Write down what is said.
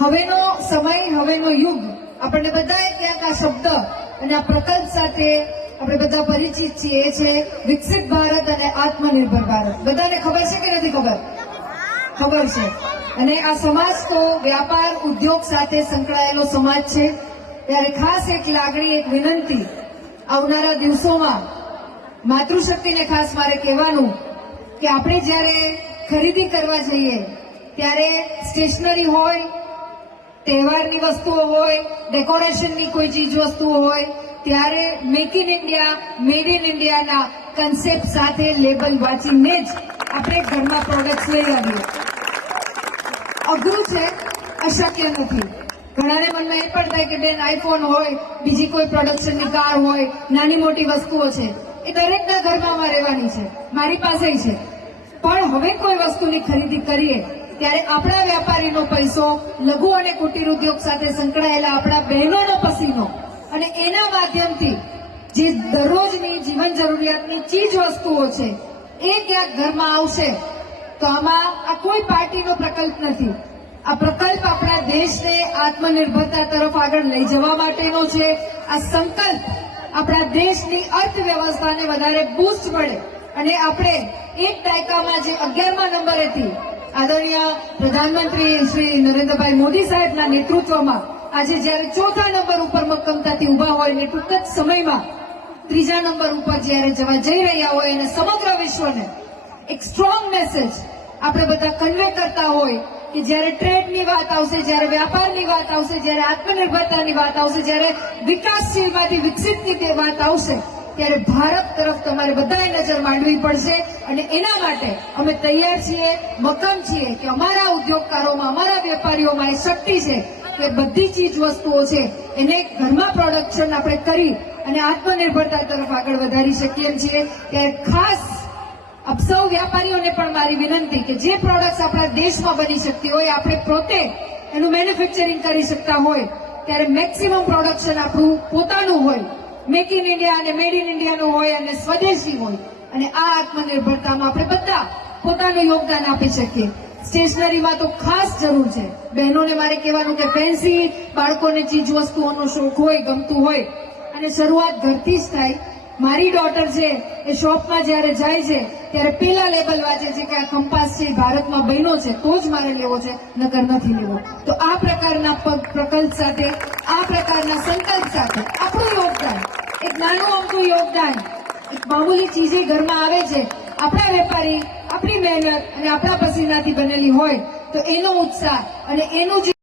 હવેનો સમય, હવેનો યુગ, આપણને બધાએ ક્યાંક આ શબ્દ અને આ પ્રકલ્પ સાથે આપણે બધા પરિચિત છીએ. એ છે વિકસિત ભારત અને આત્મનિર્ભર ભારત. બધાને ખબર છે કે નથી ખબર? ખબર છે. અને આ સમાજ તો વ્યાપાર ઉદ્યોગ સાથે સંકળાયેલો સમાજ છે. ત્યારે ખાસ એક લાગણી, એક વિનંતી, આવનારા દિવસોમાં માતૃશક્તિને ખાસ મારે કહેવાનું કે આપણે જ્યારે ખરીદી કરવા જઈએ ત્યારે સ્ટેશનરી હોય, તહેવારની વસ્તુઓ હોય, ડેકોરેશનની કોઈ ચીજ વસ્તુઓ હોય, ત્યારે make in India, made in ઇન્ડિયાના કન્સેપ્ટ સાથે લેબલ વાંચીને જ આપણે ઘરમાં પ્રોડક્ટ્સ લઈ આવીએ. અઘરું છે, અશક્ય નથી. ઘણાને મનમાં એ પણ થાય કે બેન આઈફોન હોય, બીજી કોઈ પ્રોડક્શનની કાર હોય, નાની મોટી વસ્તુઓ છે, એ દરેકના ઘરમાં રહેવાની છે, મારી પાસે છે. પણ હવે કોઈ વસ્તુની ખરીદી કરીએ ત્યારે આપણા વેપારીનો પૈસો, લઘુ અને કુટીર ઉદ્યોગ સાથે સંકળાયેલા આપણા બહેનોનો પસીનો અને એના માધ્યમથી જે દરરોજની જીવન જરૂરિયાતની ચીજ વસ્તુઓ છે એ ક્યાંક ઘરમાં આવશે. તો આમાં આ કોઈ પાર્ટીનો પ્રકલ્પ નથી. આ પ્રકલ્પ આપણા દેશને આત્મનિર્ભરતા તરફ આગળ લઈ જવા માટેનો છે. આ સંકલ્પ આપણા દેશની અર્થવ્યવસ્થાને વધારે બૂસ્ટ મળે અને આપણે એક દાયકામાં જે 11મા નંબરે હતી આદરણીય પ્રધાનમંત્રી શ્રી નરેન્દ્રભાઈ મોદી સાહેબના નેતૃત્વમાં આજે જ્યારે 4થા નંબર ઉપર મક્કમતાથી ઉભા હોય ને ટૂંક જ સમયમાં 3જા નંબર ઉપર જ્યારે જવા જઈ રહ્યા હોય અને સમગ્ર વિશ્વને એક સ્ટ્રોંગ મેસેજ આપણે બધા કન્વે કરતા હોય કે જ્યારે ટ્રેડની વાત આવશે, જ્યારે વ્યાપારની વાત આવશે, જ્યારે આત્મનિર્ભરતાની વાત આવશે, જ્યારે વિકાસશીલમાંથી વિકસિતની વાત આવશે, ત્યારે ભારત તરફ તમારે બધાએ નજર માંડવી પડશે. અને એના માટે અમે તૈયાર છીએ, મક્કમ છીએ કે અમારા ઉદ્યોગકારોમાં, અમારા વેપારીઓમાં એ શક્તિ છે કે બધી ચીજ વસ્તુઓ છે એને ઘરમાં પ્રોડક્શન આપણે કરી અને આત્મનિર્ભરતા તરફ આગળ વધારી શકીએ છીએ. ત્યારે ખાસ આપ સૌ વ્યાપારીઓને પણ મારી વિનંતી કે જે પ્રોડક્ટ્સ આપણા દેશમાં બની શકતી હોય, આપણે પોતે એનું મેન્યુફેક્ચરિંગ કરી શકતા હોય, ત્યારે મેક્સિમમ પ્રોડક્શન આપણું પોતાનું હોય, મેક ઇન ઇન્ડિયા અને મેડ ઇન ઇન્ડિયાનું હોય અને સ્વદેશી હોય. અને આ આત્મનિર્ભરતામાં આપણે બધા પોતાનું યોગદાન આપી શકીએ. સ્ટેશનરીમાં તો ખાસ જરૂર છે. બહેનોને મારે કહેવાનું કે ફેન્સી બાળકોને ચીજ વસ્તુઓનો શોખ હોય, ગમતું હોય, અને શરૂઆત ઘરથી જ થાય. મારી ડોટર છે એ શોપમાં જ્યારે જાય છે ત્યારે પેલા લેબલ વાંચે છે કે આ કંપાસ છે ભારતમાં બન્યો છે તો જ મારે લેવો છે, નકર નથી લેવો. તો આ પ્રકારના પ્રકલ્પ સાથે, આ પ્રકારના સંકલ્પ સાથે આપણું યોગદાન, એક નાનું અમથું યોગદાન, એક મામૂલી ચીજે ઘરમાં આવે છે, આપણા વેપારી, આપણી મહેનત અને આપણા પસીનાથી બનેલી હોય તો એનો ઉત્સાહ અને એનું